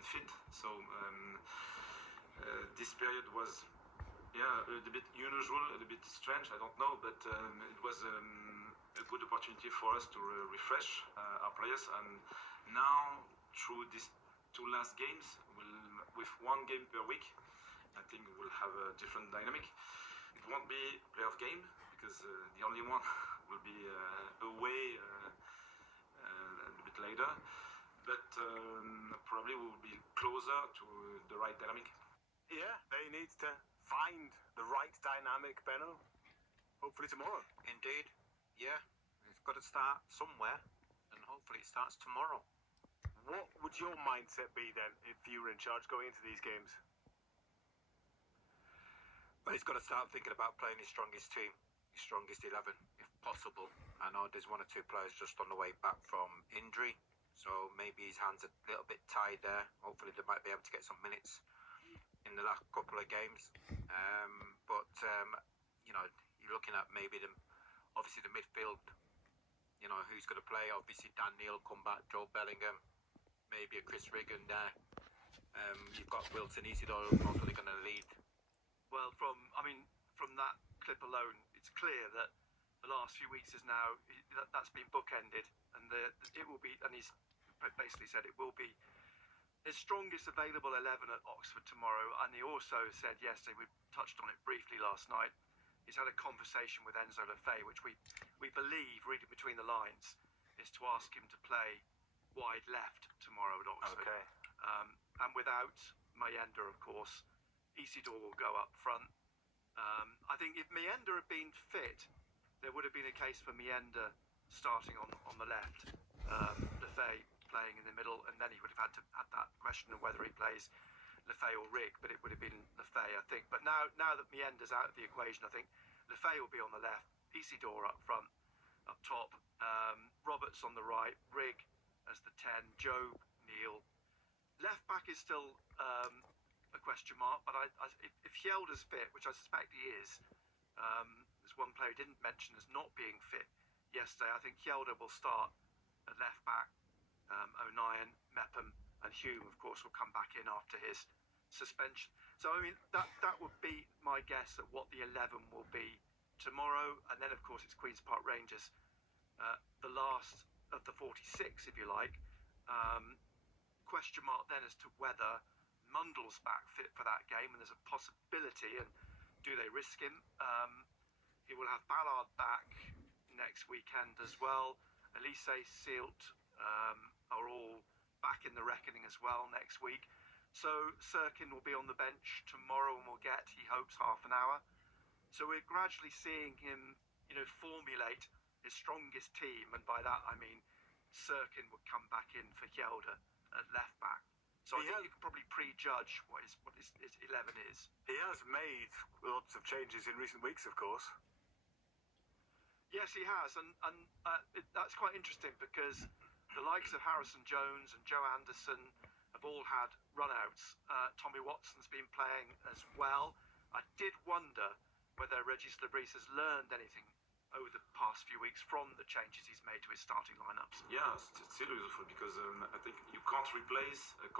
and fit. So this period was, a little bit unusual, a little bit strange, I don't know, but it was a good opportunity for us to refresh our players. And now, through these two last games, with one game per week, I think we'll have a different dynamic. It won't be a playoff game, because the only one will be away a little bit later, but probably we'll be closer to the right dynamic. Yeah, they need to find the right dynamic, Benno. Hopefully tomorrow. Indeed, yeah. It's got to start somewhere, and hopefully it starts tomorrow. What would your mindset be then if you were in charge going into these games? But he's got to start thinking about playing his strongest team, his strongest 11, if possible. I know there's one or two players just on the way back from injury, so maybe his hands are a little bit tied there. Hopefully they might be able to get some minutes in the last couple of games. You're looking at maybe obviously the midfield, who's going to play. Obviously Dan Neil come back, Joe Bellingham, maybe a Chris Riggin there. You've got Wilson Isidore probably going to lead. Well, from that clip alone, it's clear that the last few weeks is now that's been bookended, and it will be. And he's basically said it will be his strongest available 11 at Oxford tomorrow. And he also said yesterday, we touched on it briefly last night, he's had a conversation with Enzo Lefebvre, which we believe, reading between the lines, is to ask him to play wide left tomorrow at Oxford. Okay. And without Mayenda, of course, Isidore will go up front. I think if Mayenda had been fit, there would have been a case for Mayenda starting on the left, Lefebvre playing in the middle, and then he would have had that question of whether he plays Lefebvre or Rigg, but it would have been Lefebvre, I think. But now that Mienda's out of the equation, I think Lefebvre will be on the left, Isidore up front, up top, Roberts on the right, Rigg as the 10, Joe, Neil. Left back is still a question mark, but if Hjelde fit, which I suspect he is, there's one player he didn't mention as not being fit yesterday. I think Hjelde will start at left back. O'Nien, Mepham and Hume, of course, will come back in after his suspension. So, that would be my guess at what the 11 will be tomorrow. And then, of course, it's Queen's Park Rangers, the last of the 46, if you like. Question mark then as to whether Mundell's back fit for that game, and there's a possibility, and do they risk him? He will have Ballard back next weekend as well. Elise, Sealt are all back in the reckoning as well next week. So Sirkin will be on the bench tomorrow and will get, he hopes, half an hour. So we're gradually seeing him, formulate his strongest team, and by that I mean Sirkin would come back in for Hjelde at left back. So I think you can probably prejudge what his 11 is. He has made lots of changes in recent weeks, of course. Yes, he has, and that's quite interesting because the likes of Harrison Jones and Joe Anderson have all had run-outs. Tommy Watson's been playing as well. I did wonder whether Regis Lebris has learned anything over the past few weeks from the changes he's made to his starting lineups. Yeah, it's still useful because I think you can't replace a